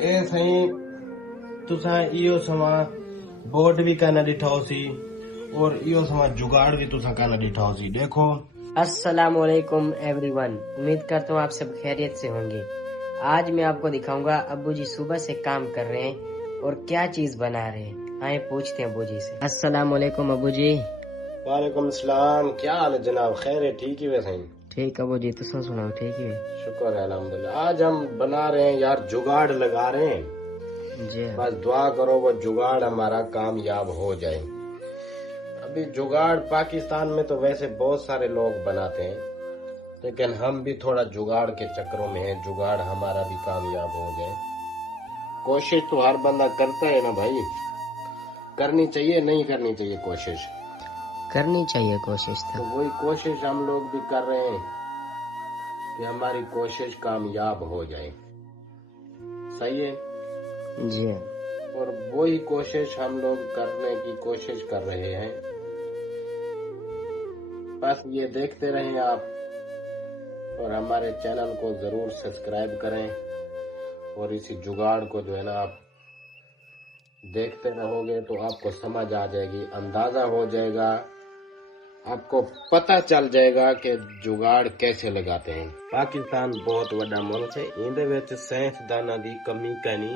ए सही तुसा इो समा बोर्ड भी कहना दिठाओ सी और इो समा जुगाड़ भी तुसा कहना दिठाओ सी। देखो अस्सलामुअलैकुम एवरीवन, उम्मीद करता हूँ आप सब खैरियत से होंगे। आज मैं आपको दिखाऊंगा अब्बू जी सुबह से काम कर रहे हैं और क्या चीज बना रहे हैं। आए पूछते हैं अब्बू जी से। अस्सलामुअलैकुम अब्बू जी। वालेकुम सलाम, क्या हाल है जनाब? खैर है? ठीक ही वैसे ही। ठीक अब्बू जी, तुम सुनाओ? ठीक है, शुक्र है अल्हम्दुलिल्लाह। आज हम बना रहे हैं यार, जुगाड़ लगा रहे हैं जी। बस दुआ करो वो जुगाड़ हमारा कामयाब हो जाए। अभी जुगाड़ पाकिस्तान में तो वैसे बहुत सारे लोग बनाते हैं, लेकिन हम भी थोड़ा जुगाड़ के चक्करों में हैं, जुगाड़ हमारा भी कामयाब हो जाए। कोशिश तो हर बंदा करता है ना भाई, करनी चाहिए नहीं करनी चाहिए कोशिश? करनी चाहिए कोशिश तो वही कोशिश हम लोग भी कर रहे हैं कि हमारी कोशिश कामयाब हो जाए। सही है जी। और वही कोशिश हम लोग करने की कोशिश कर रहे हैं। बस ये देखते रहें आप और हमारे चैनल को जरूर सब्सक्राइब करें और इसी जुगाड़ को जो है ना आप देखते रहोगे तो आपको समझ आ जाएगी, अंदाजा हो जाएगा, आपको पता चल जाएगा कि जुगाड़ कैसे लगाते हैं। पाकिस्तान बहुत बड़ा मुल्क है, इंदे विच साइंसदानां दी कमी कनी,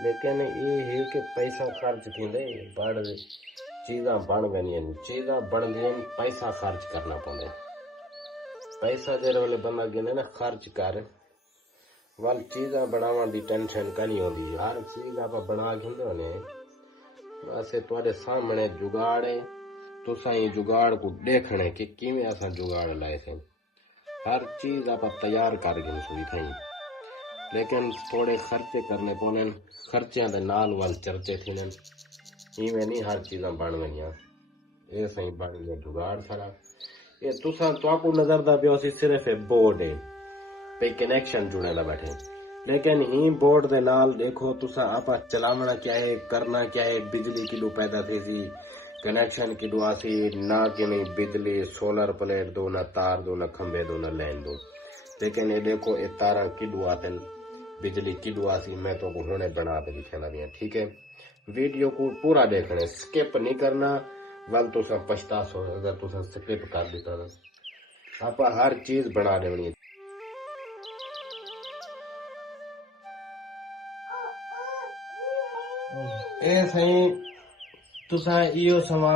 लेकिन ये है कि पैसा खर्च थींदे बड़ चीज़ां बन गईयां, चीज़ां बनदियां, पैसा खर्च करना पौंदा। पैसा जेह्ड़े वेले बंदा गिने ना खर्च कर वाल चीज़ां बनावन दी टेंशन कनी होंदी। हर चीज़ आप बना घेंदे होने, बस तुहाडे सामने जुगाड़ है, तुसां ही जुगाड़ को देखने कि किवें असां जुगाड़ लाए थे। हर चीज आप तैयार कर गए सुई थी, लेकिन थोड़े खर्चे करने पौने, खर्चों के नाल वाल चर्चे थे। इवें नहीं हर चीज़ां बन गईयां, ये सही बन गया जुगाड़ सारा। ये तुसां तुहाकू नजर दा पियो सी सिर्फ बोर्ड है पे कनेक्शन जुड़े ला बैठे, लेकिन ही बोर्ड दे नाल देखो तुसां आपा चलावना क्या है, करना क्या है, बिजली किलो पैदा थी सी, कनेक्शन की दुआ सी ना कि नहीं बिजली, सोलर प्लेट दो, ना तार दो, ना खंबे दो, ना लाइन दो। लेकिन ये देखो ये तारा की दुआ थे, बिजली की दुआ सी, मैं तो हुणे बना के दिखाना दिया। ठीक है, वीडियो को पूरा देखना, स्किप नहीं करना, वल तो सब पछतास हो अगर तुसा स्किप कर दिता। आप हर चीज बना देनी। ए सही तुसा इो समा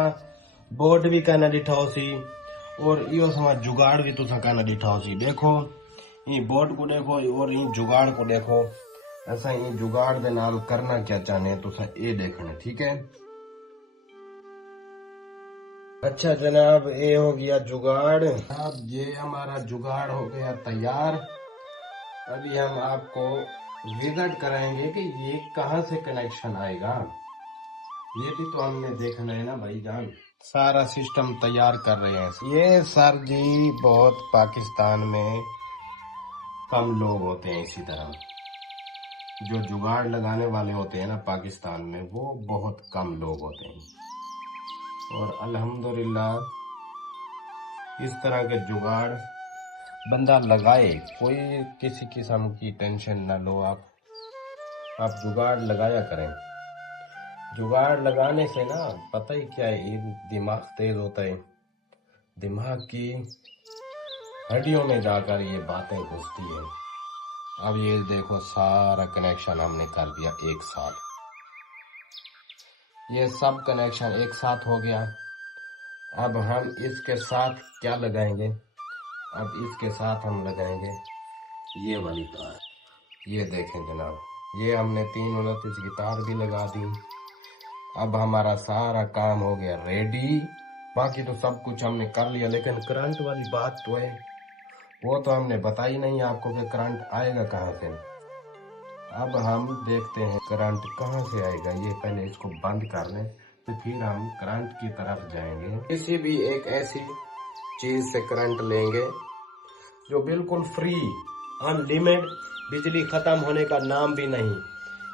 बोर्ड भी कहना दिठाओ सी और इो समा जुगाड़ भी तुसा कहना दिठाओ सी। देखो ये बोर्ड को देखो और ये जुगाड़ को देखो, ऐसा ये जुगाड़ दे नाल करना क्या चाहने तुसा ये देखना। ठीक है, अच्छा जनाब ये हो गया जुगाड़। अब ये हमारा जुगाड़ हो गया तैयार। अभी हम आपको विजिट कराएंगे कि ये कहाँ से कनेक्शन आएगा, ये भी तो हमने देखना है ना भाई जान। सारा सिस्टम तैयार कर रहे हैं ये सर जी, बहुत पाकिस्तान में कम लोग होते हैं इसी तरह, जो जुगाड़ लगाने वाले होते हैं ना पाकिस्तान में, वो बहुत कम लोग होते हैं। और अल्हम्दुलिल्लाह इस तरह के जुगाड़ बंदा लगाए, कोई किसी किस्म की टेंशन ना लो, आप जुगाड़ लगाया करें। जुगाड़ लगाने से ना पता ही क्या है, दिमाग तेज होता है, दिमाग की हड्डियों में जाकर ये बातें घुसती है। अब ये देखो सारा कनेक्शन हमने कर दिया एक साथ, ये सब कनेक्शन एक साथ हो गया। अब हम इसके साथ क्या लगाएंगे, अब इसके साथ हम लगाएंगे ये वाली तार। ये देखें जनाब, ये हमने 329 की तार भी लगा दी। अब हमारा सारा काम हो गया रेडी। बाकी तो सब कुछ हमने कर लिया, लेकिन करंट वाली बात तो है, वो तो हमने बताई नहीं आपको कि करंट आएगा कहाँ से। अब हम देखते हैं करंट कहाँ से आएगा। ये पहले इसको बंद कर लें तो फिर हम करंट की तरफ जाएंगे। किसी भी एक ऐसी चीज से करंट लेंगे जो बिल्कुल फ्री, अनलिमिटेड, बिजली खत्म होने का नाम भी नहीं।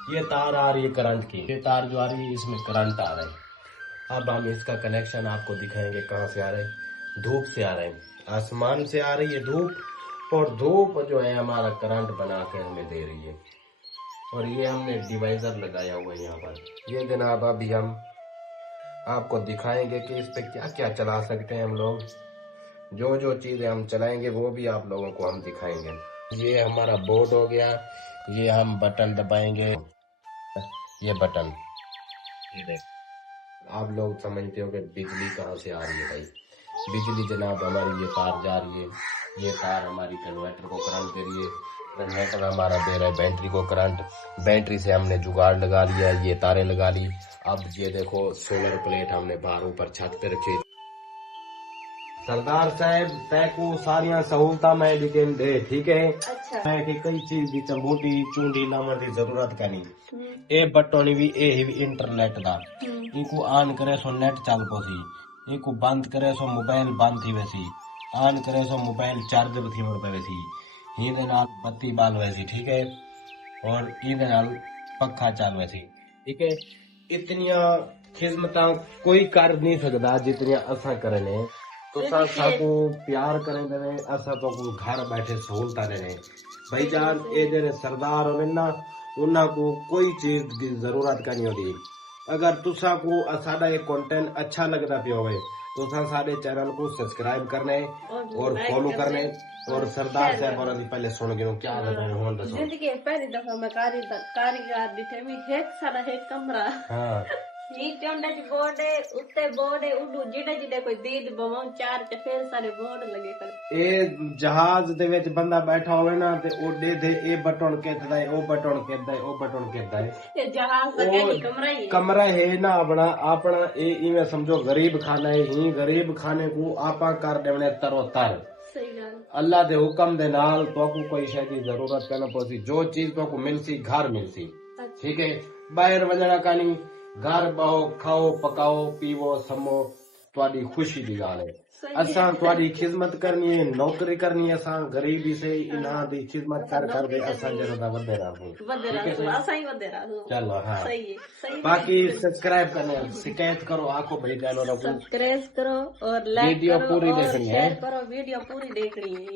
ये तार आ रही है करंट की, ये तार जो आ रही है इसमें करंट आ रहा है। अब हम इसका कनेक्शन आपको दिखाएंगे कहाँ से आ रहा है। धूप से आ रहा है, आसमान से आ रही है धूप, और धूप जो है हमारा करंट बना के हमें दे रही है। اور یہ ہم نے ڈیوائزر لگایا ہوا ہے یہاں پر. یہ جناب ابھی ہم آپ کو دکھائیں گے کہ اس پہ کیا کیا چلا سکتے ہیں ہم لوگ. جو چیزیں ہم چلائیں گے وہ بھی آپ لوگوں کو ہم دکھائیں گے. یہ ہمارا بورڈ ہو گیا. یہ ہم بٹن دبائیں گے. یہ بٹن آپ لوگ سمجھتے ہو کہ بجلی کہاں سے آ رہی ہے بھائی. بجلی جناب ہماری یہ تار جا رہی ہے. یہ تار ہماری کنورٹر کو کرنٹ دے رہی ہے. کنورٹر ہمارا دے رہا ہے بیٹری کو کرنٹ. بیٹری سے ہم نے جگاڑ لگا لیا. یہ تاریں لگا لی. اب یہ دیکھو سولر پلیٹ ہم نے باہر اوپر چھت پہ رکھی. سردار صاحب تے کو ساریاں سہولتاں میں ڈیٹیل دے ٹھیک ہے. میں کہ کئی چیز دی چنگوٹی چونڈی لاون دی ضرورت کا نہیں. اے بٹن بھی اے ہی انٹرنیٹ دا. ان کو آن کرے سو نیٹ چل پو سی. ان کو بند کرے سو موبائل بند تھی ویسی. آن کرے سو موبائل چارج تھی مڑ پہ ویسی. یہ دے نال بتی بال ویسی ٹھیک ہے. اور یہ دے نال پکھا چل ویسی ٹھیک ہے. اتنیاں خدمتاں کوئی کر نہیں سکتا جتنیاں اساں کرنے. تو ساکو پیار کریں دے اساں تو کو گھر بیٹھے سہولتاں دے. بھائی جان اے جڑے سردار ہوئے نا انہاں کو کوئی چیز کی ضرورت کا نہیں ہوتی. اگر تسا کو ساڈا یہ کنٹینٹ اچھا لگتا پیا ہوئے تو ساڈے چینل کو سبسکرائب کرنے اور فالو کرنے. اور سردار صاحب اور پہلے سن گئے کیا ہون دسو. زندگی پہلی دفعہ میں کاریگر ڈٹھے می ایک سارا ایک کمرہ. ہاں یہ چونڈا چ بورڈ ہے اتے بورڈ ہے اڈو جڑے جڑے کوئی دید بواں چار تے پھر سارے بورڈ لگے کر. اے جہاز دے وچ بندہ بیٹھا ہوئے نا تے او دے دے اے بٹن کیدا ہے او بٹن کیدا ہے او بٹن کیدا ہے. یہ جہاز لگے نہیں کمرہ ہی ہے. کمرہ ہے نا اپنا اے ایویں سمجھو غریب خانہ ہے. ہی غریب خانے کو آپا کر دیونے ترو تر. صحیح گل. اللہ دے حکم دے نال تو کو کوئی شے دی ضرورت نہ پوسی. جو چیز تو کو ملسی گھر ملسی ٹھیک ہے. باہر وجنا کا نہیں. گھر بہو کھاؤ پکاؤ پیو سمو تواڈی خوشی دی گل ہے. اساں تواڈی خدمت کرنی ہے نوکری کرنی ہے. اساں غریبی سے انہاں دی خدمت کر دے اساں جڑا ودے رہو اساں ہی ودے رہو. چلو ہاں صحیح ہے. صحیح. باقی سبسکرائب کرنے شکایت کرو آکو بھائی چینل کو سبسکرائب کرو اور لائک ویڈیو کرو پوری اور دیکھنی ہے. شیئر کرو. ویڈیو پوری دیکھنی ہے.